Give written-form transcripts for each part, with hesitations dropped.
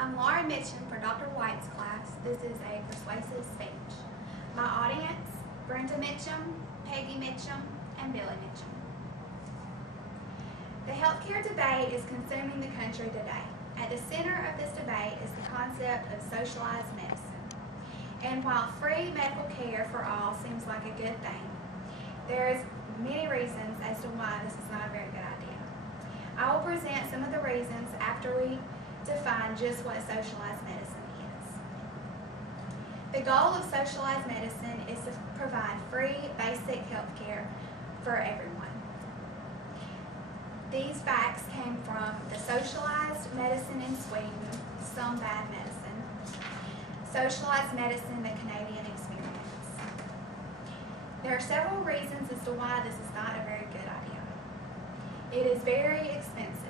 I'm Lauren Mitcham for Dr. White's class. This is a persuasive speech. My audience, Brenda Mitcham, Peggy Mitcham, and Billy Mitcham. The healthcare debate is consuming the country today. At the center of this debate is the concept of socialized medicine. And while free medical care for all seems like a good thing, there is many reasons as to why this is not a very good idea. I will present some of the reasons after we define just what socialized medicine is. The goal of socialized medicine is to provide free, basic health care for everyone. These facts came from the Socialized Medicine in Sweden, Some Bad Medicine, Socialized Medicine, the Canadian Experience. There are several reasons as to why this is not a very good idea. It is very expensive.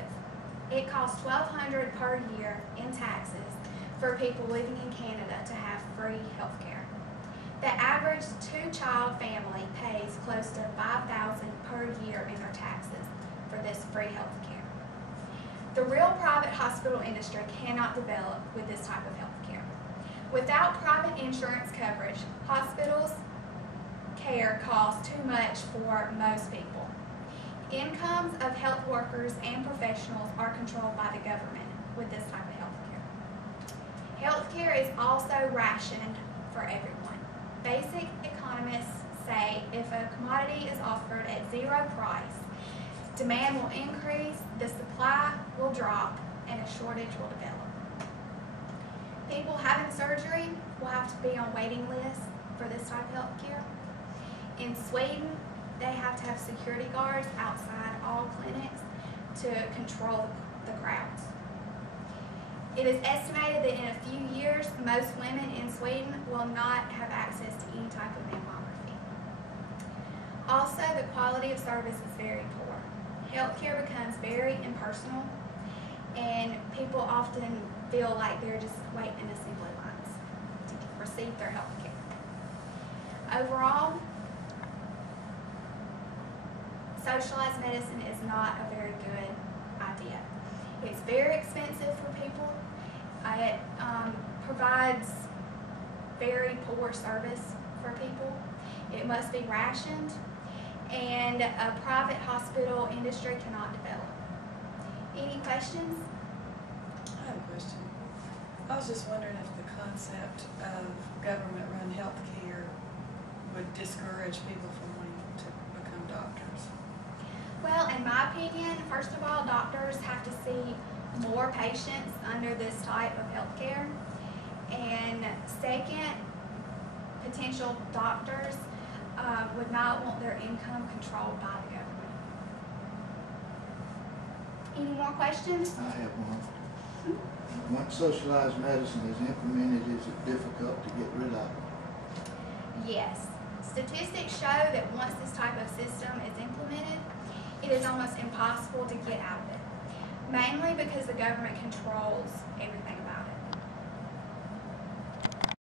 It costs $1,200 per year in taxes for people living in Canada to have free health care. The average two-child family pays close to $5,000 per year in their taxes for this free health care. The real private hospital industry cannot develop with this type of health care. Without private insurance coverage, hospitals' care costs too much for most people. Incomes of health workers and professionals are controlled by the government with this type of health care. Health care is also rationed for everyone. Basic economists say if a commodity is offered at zero price, demand will increase, the supply will drop, and a shortage will develop. People having surgery will have to be on waiting lists for this type of health care. In Sweden, they have to have security guards outside all clinics to control the crowds. It is estimated that in a few years, most women in Sweden will not have access to any type of mammography. Also, the quality of service is very poor. Healthcare becomes very impersonal, and people often feel like they're just waiting in assembly lines to receive their health care. Overall, socialized medicine is not a very good idea. It's very expensive for people. It provides very poor service for people. It must be rationed, and a private hospital industry cannot develop. Any questions? I have a question. I was just wondering if the concept of government-run health care would discourage people from wanting to become doctors. Well, in my opinion, first of all, doctors have to see more patients under this type of health care. And second, potential doctors would not want their income controlled by the government. Any more questions? I have one. Once socialized medicine is implemented, is it difficult to get rid of it? Yes. Statistics show that once this type of system is implemented, it is almost impossible to get out of it, mainly because the government controls everything.